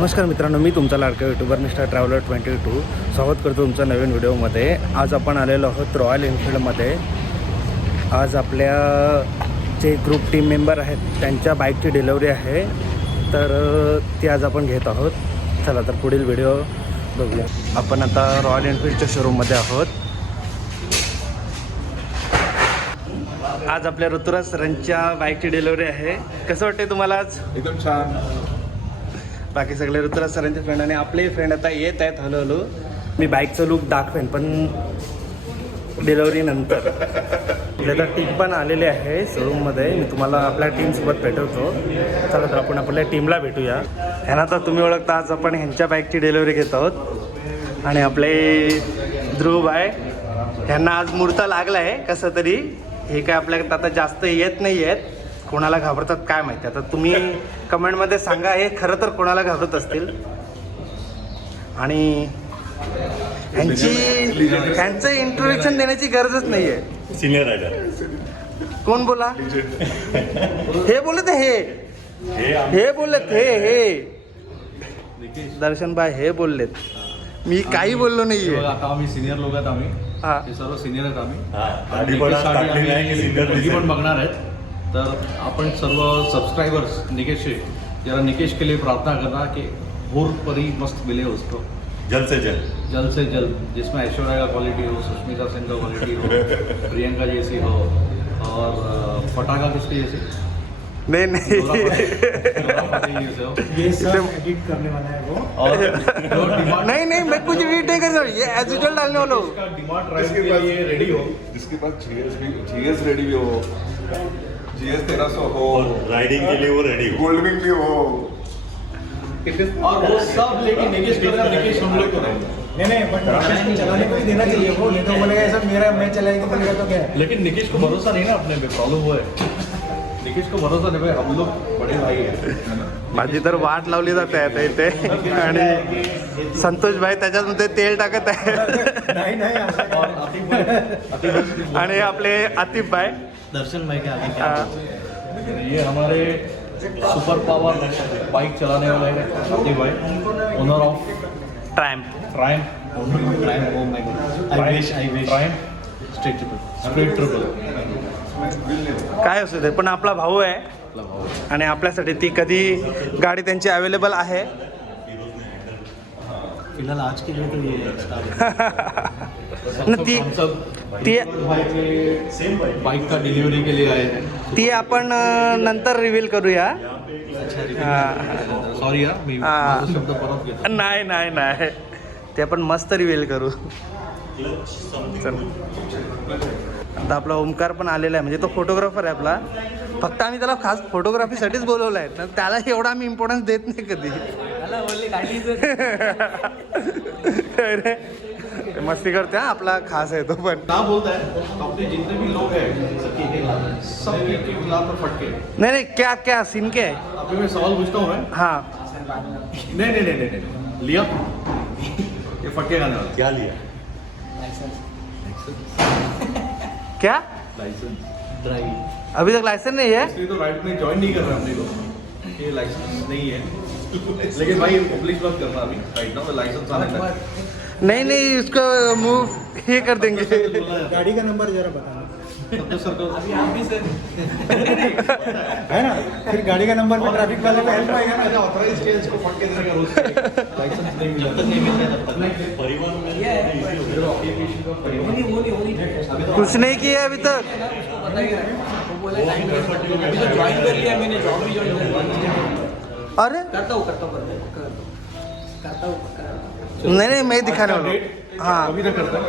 नमस्कार मित्रांनो, मी तुमचा लाडका यूट्यूबर मिस्टर ट्रॅव्हलर 22 स्वागत करतो तुमच्या नवीन व्हिडिओमध्ये. आज आपण आलेलो आहोत रॉयल एनफिल्डमध्ये. आज आपल्या जे ग्रुप टीम मेंबर आहेत त्यांच्या बाईकची डिलिव्हरी आहे, तर ती आज आपण घेत आहोत. चला तर पुढील व्हिडिओ बघूया. आपण आता रॉयल एनफिल्डच्या शोरूममध्ये आहोत. आज आपल्या ऋतुराज सरांच्या बाईकची डिलिव्हरी आहे. कसं वाटते तुम्हाला आज? एकदम छान. बाकी सगळे ऋतुराज सरांचे फ्रेंड आणि आपले फ्रेंड आता येत आहेत हळूहळू. मी बाईकचं लुक दाखवेन पण डिलिव्हरी नंतर. आपल्या टीम पण आलेली आहे शोरूममध्ये. मी तुम्हाला आपल्या टीमसोबत भेटवतो. चला तर आपण आपल्या टीमला भेटूया. ह्यांना तर तुम्ही ओळखता. आज आपण ह्यांच्या बाईकची डिलिव्हरी घेत आहोत. आणि आपले ध्रुव आहे, ह्यांना आज मुहूर्त लागला आहे कसं तरी. हे काय आपल्याकडे आता जास्त येत नाही आहेत. कोणाला घाबरतात काय माहिती. आता तुम्ही कमेंटमध्ये सांगा हे खरं तर कोणाला घाबरत असतील. आणि ह्यांचं इंट्रोडक्शन देण्याची गरजच नाही आहे. सीनियर रायडर कोण बोला? हे बोलत हे बोललेत हे दर्शन भाई हे बोललेत. मी काही बोललो नाहीये. आता आम्ही सिनियर लोक आहेत. आम्ही हा हे सर्व सिनियर आहेत. आधी पण टाकली नाही की सिनियर आम्ही पण बघणार आहेत. तर आपण सर्व सब्सक्राइबर्स निकेश से जरा निकेश के लिए प्रार्थना करना कि और परी मस्त मिले उसको जल्द से जल्द, जिसमें ऐश्वर्या का क्वालिटी हो, सुष्मिता सेन का क्वालिटी हो, प्रियंका जैसी हो और फटाका किसकी जैसी नहीं ये सब एडिट करने वाला है वो. और नहीं मैं कुछ एडिट नहीं कर सकता. ये एज यूजुअल डालने वाला हूँ. डिमांड ड्राइव के लिए रेडी हो. जिसके पास GS रेडी भी हो, GS 1300 हो, राइडिंग के लिए वो रेडी हो. गोल्ड विंग भी हो. और वो सब लेकिन निकेश करेगा. निकेश हम लोग करेंगे. नहीं बट निकेश को चलाने को ही देना चाहिए. वो नहीं तो बोलेगा ऐसा मेरा मैं चलाएगा बोलेगा तो क्या है. लेकिन निकेश को भरोसा नहीं ना अपने पे. प्रॉब्लम हुआ है निकेश को भरोसा नहीं भाई. हम लोग बड़े भाई हैं. माझी तर वाट लावली जाते आता इथे. आणि संतोष भाई त्याच्यामध्ये तेल टाकत आहे. नहीं और आतिफ भाई आणि आपले आतिफ भाई दर्शन भाई के आगे अ, ये हमारे सुपर पावर बाइक चलाने वाले हैं आतिफ भाई, owner of tramp. Triumph. oh my god I wish Triumph straight triple. काय असू दे पण आपला भाऊ आहे. आणि आपल्यासाठी ती कधी गाडी त्यांची अवेलेबल आहे. फिलहाल आज के लिए तो ये न ती हम सब ती भाई के सेम बाइक का डिलीवरी के लिए आए हैं. ती आपण नंतर रिव्हील करूया. सॉरी यार मी हा. माझा शब्द परत घेतो. नाही ते आपण मस्त रिव्हील करू. चल आता आपला ओमकार पण आलेला आहे. म्हणजे तो फोटोग्राफर आहे आपला. फक्त आम्ही त्याला खास फोटोग्राफीसाठीच बोलवलं आहे. तर त्याला एवढा आम्ही इम्पॉर्टन्स देत नाही कधी. अरे मस्ती करते हा. आपला खास आहे तो पण. क्या बोलता है अपने जितने भी लोग हैं सबके खिलाफ फटके. नहीं क्या सीन क्या है? अभी मैं सवाल पूछता हूँ मैं. हाँ नहीं लिया ये फटके खाने वाला. क्या लिया? क्या लाइसेंस अभी तक लाइसेंस नहीं है? इसलिए तो राइड में ज्वाइन नहीं कर रहे अपने को. ये लाइसेंस नहीं है. लेकिन भाई पब्लिक बात करना अभी राइट ना लाइसेंस आने का. नहीं उसको मूव ये कर देंगे. गाड़ी का नंबर जरा बताना अभी आप भी सर है ना. फिर गाड़ी का नंबर में ट्रैफिक वाले को हेल्प आएगा ना. ऑथराइज किया इसको फटके देने का रोज लाइसेंस नहीं मिला परिवहन में कुछ नहीं किया अभी तक. ज्वाइन कर लिया मैंने. जॉब भी ज्वाइन कर लिया. अरे करता हूँ नहीं मैं दिखाने वाला हूँ. हाँ अभी तक करता है.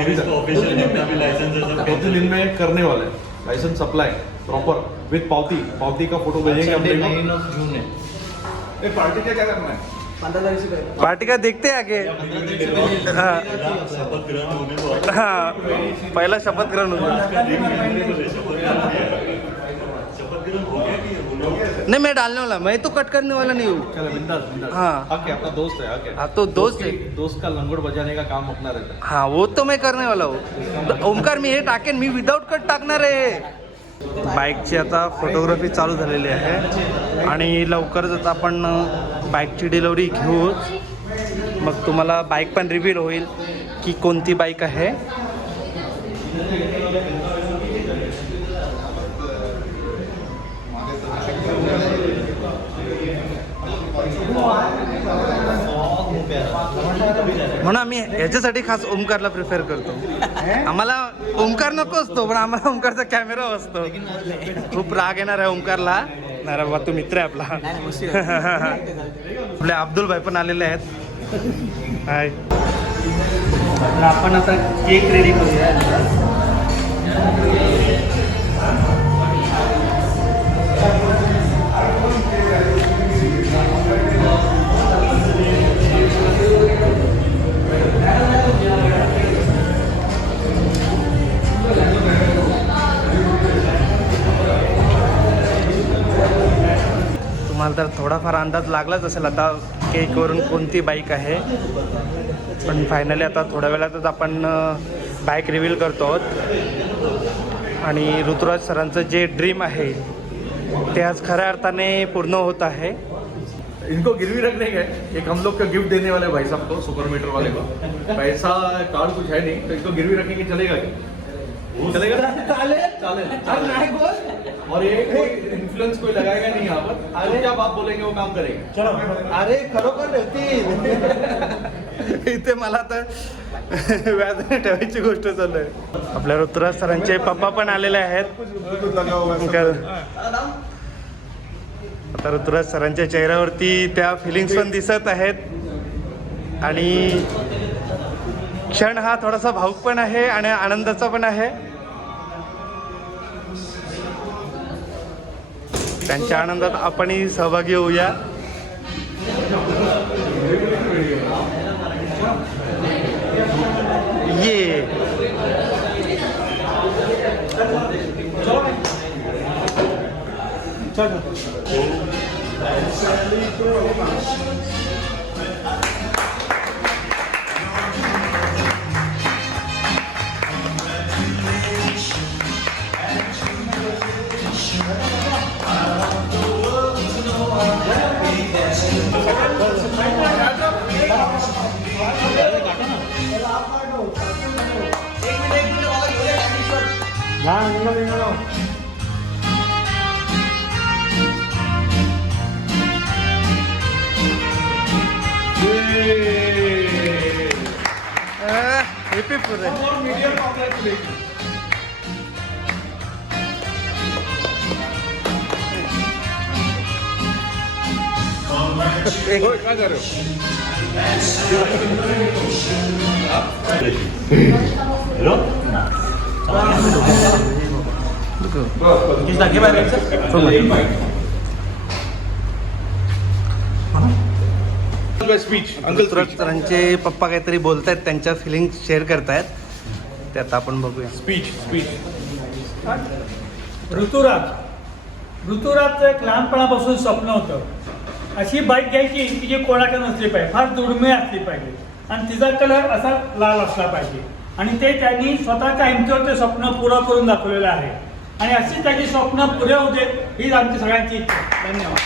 इसका ऑफिशियल जितना भी लाइसेंस है सब 2 दिन में करने वाले हैं. लाइसेंस सप्लाई प्रॉपर विद पावती का फोटो भेजेंगे अपने को. जून है. ये पार्टी का क्या करना है? 15 तारीख से पहले. पार्टी का देखते हैं आगे. हाँ शपथ ग्रहण होने को हाँ पहिला शपथ ग्रहण होता. शपथ ग्रहण हो गया कि होने वाला है? नहीं मैं डालने वाला. मैं तो कट करने वाला नहीं हूँ. चलो बिंदास. हाँ. ओके अपना दोस्त है. ओके हाँ तो दोस्त है. दोस्त का लंगोट बजाने का काम अपना रहता है. हाँ वो तो मैं करने वाला हूँ. ओमकार मी हे टाकेन. मी विदाऊट कट टाकणार आहे. बाईकची आता फोटोग्राफी चालू झालेली आहे आणि लवकरच आता आपण बाईकची डिलिव्हरी घेऊच, मग तुम्हाला बाईक पण रिव्हील होईल की कोणती बाईक आहे. म्हणून आम्ही ह्याच्यासाठी खास ओमकारला प्रिफर करतो. आम्हाला ओमकार नको असतो, पण आम्हाला ओमकारचा कॅमेरा असतो. खूप राग येणार आहे ओमकारला. नाही रे बाबा, तू मित्र आहे आपला. आपले अब्दुल भाई पण आलेले आहेत. हाय. तर आपण आता केक रेडी करूया. तुम्हाला तर थोडाफार अंदाज लागलाच असेल आता केकवरून कोणती बाईक आहे. पण फायनली आता थोड्या वेळातच आपण बाईक रिव्हील करतो आहोत. आणि ऋतुराज सरांचं जे ड्रीम आहे ते आज खऱ्या अर्थाने पूर्ण होत आहे. इनको गिरवी रखने गए, एक हम लोग का गिफ्ट देने वाले भाई साहब को, सुपर मीटर वाले को. पैसा कार्ड कुछ है नहीं, तो इसको गिरवी रखने के चलेगा क्या? चलेगा? चालेल. और ये कोई इन्फ्लुएंस कोई लगाएगा नहीं यहाँ पर. जो क्या बात बोलेंगे वो काम करेंगे. अरे खरोखर होती. इथे मला तर व्याजाने ठेवायची गोष्ट चालू आहे. आपल्या ऋतुराज सरांचे पप्पा पण आलेले आहेत. आता ऋतुराज सरांच्या चेहऱ्यावरती त्या फिलिंग्स पण दिसत आहेत. आणि क्षण हा थोडासा भावुक पण आहे आणि आनंदाचा पण आहे. त्यांच्या आनंदात आपणही सहभागी होऊया. ये हैप्पी पूरे. हॅलो ऋतुराज सरांचे पप्पा काहीतरी बोलतायत, त्यांच्या फिलिंग्स शेअर करतायत. ते आता आपण बघूया. ऋतुराजचं एक लहानपणापासून स्वप्न होतं, अशी बाईक घ्यायची की जी कोणाकडे नसली पाहिजे, फार दुर्मिळ असली पाहिजे आणि तिचा कलर असा लाल असला पाहिजे. आणि ते त्यांनी स्वतःच्या हिमतीवर ते स्वप्न पुरं करून दाखवलेलं आहे. आणि अशी त्याची स्वप्न पुरे होऊ देत हीच आमची सगळ्यांची इच्छा. धन्यवाद.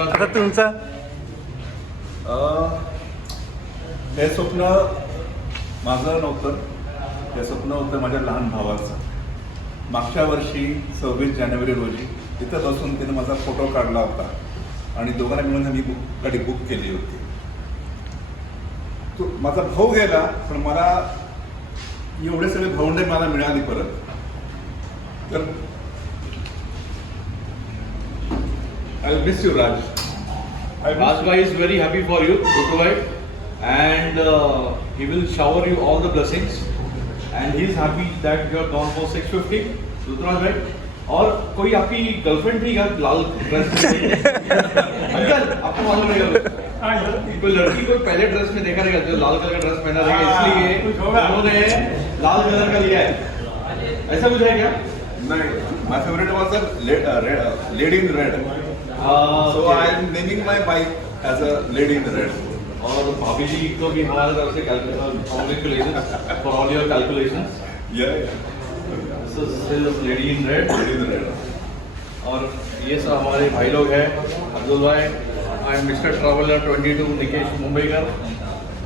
आता तुमचं हे स्वप्न माझं नव्हतं, हे स्वप्न होतं माझ्या लहान भावाचं. मागच्या वर्षी 26 जानेवारी रोजी तिथं बसून तिने माझा फोटो काढला होता आणि दोघांना मिळून मी गाडी बुक केली होती. तो माझा भाऊ गेला, पण मला एवढे सगळे भावंडे मला मिळाली परत. तर I miss you Raj. Raj bhai is very happy for you, Rutu bhai, and he will shower you all the blessings. And he is happy that you are gone for 650, Ruturaj bhai. और कोई आपकी girlfriend थी क्या लाल dress में? Uncle आपको मालूम रहेगा, कोई लड़की को पहले ड्रेस में देखा रहेगा जो लाल कलर का ड्रेस पहना रहेगा, इसलिए उन्होंने लाल कलर का लिया है. ऐसा कुछ है क्या? नाही, my favourite was lady in red. So I am naming my bike as a lady in red. और भाभी जी को भी हमारे तरफ से congratulations for all your calculations. Yeah. This is lady in red. Lady in red. और ये सब हमारे भाई लोग हैं, अब्दुल भाई, I am mister traveller 22 Nikesh मुंबईकर,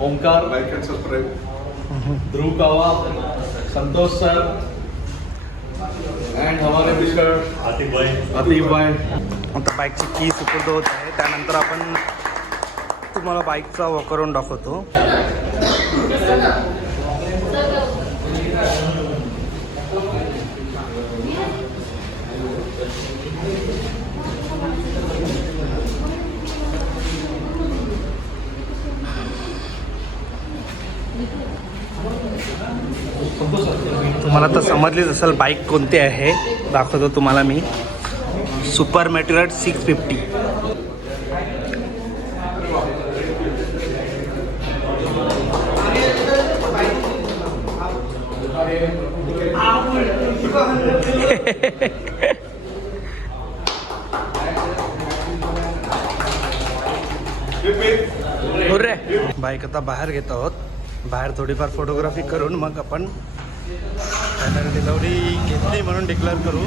Omkar, like and subscribe. Dhruv Kava, Santosh sir and हमारे मिस्टर आतिफ भाई. आता बाईकची की सुपूर्द होत आहे, त्यानंतर आपण तुम्हाला बाईकचा वॉक करून दाखवतो. तुम्हाला तर समजलीच असेल बाईक कोणती आहे, दाखवतो तुम्हाला मी. Super material 650. बाईक आता बाहेर घेत आहोत. बाहेर थोडीफार फोटोग्राफी करून मग आपण फायनल डिलिव्हरी घेतली म्हणून डिक्लेअर करू.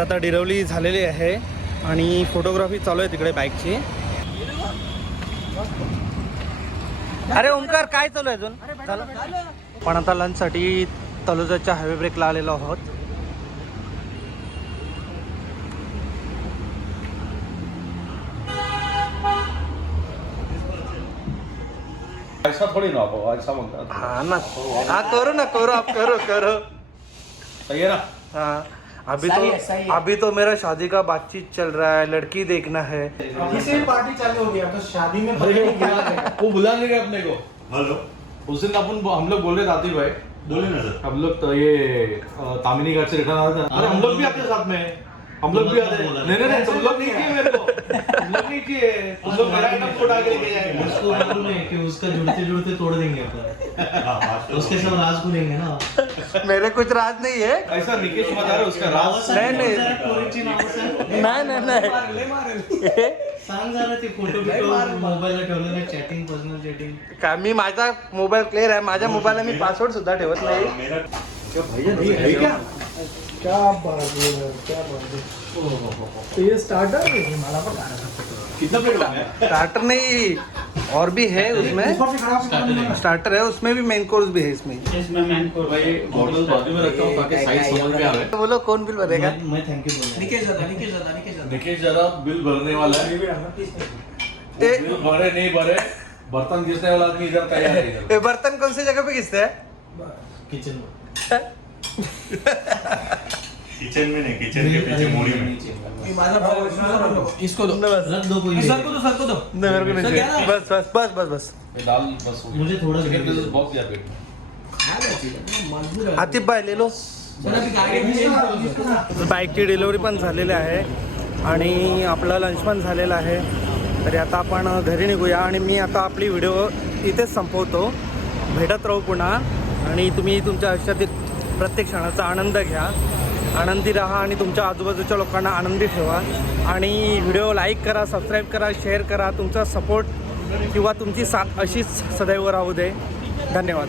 आता डिलिव्हरी झालेली आहे आणि फोटोग्राफी चालू आहे तिकडे बाईकची. अरे ओमकार काय चालू आहे अजून? झालं? पण आता लंचसाठी तलोजाच्या हायवे ब्रेकला आलेलो आहोत. ऐसा थोड़ी ना आप ऐसा मांगता. हा ना, हा करो ना, करो आप, करो करो. सही है ना. हाँ अभी तो मेरा शादी का बातचीत चल रहा है, लड़की देखना है. अभी से पार्टी चालू हो गया तो शादी में पता नहीं क्या है. वो बुला नहीं रहे अपने को. हेलो. उस दिन हम लोग बोल रहे थे आतिफ भाई, बोले ना सर. हम लोग तो ये तामिनी घाट से रिटर्न आ रहे थे. अरे हम लोग भी आते साथ में, हम लोग भी आते. नहीं तुम लोग नहीं किए मेरे को, तुम लोग नहीं किए, तुम लोग मेरा एकदम फोटा के लेके जाएंगे. उसको मालूम है कि उसका जुड़ते जुड़ते तोड़ देंगे अपन. उसके सब राज खुलेंगे ना. मेरे कुछ राज नहीं है. ऐसा निकेश बता रहा उसका राज. नाही. सांग जरा ते फोटो बिटो मोबाईलला ठेवलं नाही. Chatting, personal chatting. का मी माझा मोबाईल क्लिअर आहे. माझ्या मोबाईलला मी पासवर्ड सुद्धा ठेवत नाही. क्या बात है, क्या बात है. तो ये स्टार्टर है, मला पण कितना प्लेट हो गया? स्टार्टर नहीं और भी है उसमें. स्टार्टर है उसमें भी, मेन कोर्स भी है इसमें. इसमें मैन को भाई बॉटल बाजू में रखता हूँ ताकि साइज समझ में आवे. बोलो कौन बिल भरेगा? मैं थैंक यू बोल. निकेश जरा बिल भरने वाला है. बिल भरे नहीं भरे, बर्तन घिसने वाला आदमी इधर तैयार है. ये बर्तन कौन सी जगह पे घिसते हैं? किचन में. किचन में नहीं, किचन के पीछे मोड़ी में. इसको दो. रख दो कोई. नहीं मेरे को नहीं चाहिए. बस बस बस बस बस. ये दाल बस हो गया. मुझे थोड़ा चिकन पीसेस बॉक्स दिया पेट में. आतिफ भाई ले लो. बाईकची डिलिव्हरी पण झालेली आहे आणि आपलं लंच पण झालेलं आहे. तरी आता आपण घरी निघूया आणि मी आता आपली व्हिडिओ इथेच संपवतो. भेटत राहू पुन्हा आणि तुम्ही तुमच्या आयुष्यातील प्रत्येक क्षणाचा आनंद घ्या, आनंदी राहा आणि तुमच्या आजूबाजूच्या लोकांना आनंदी ठेवा. आणि व्हिडिओ लाईक करा, सबस्क्राईब करा, शेअर करा. तुमचा सपोर्ट किंवा तुमची साथ अशीच सदैव राहू दे. धन्यवाद.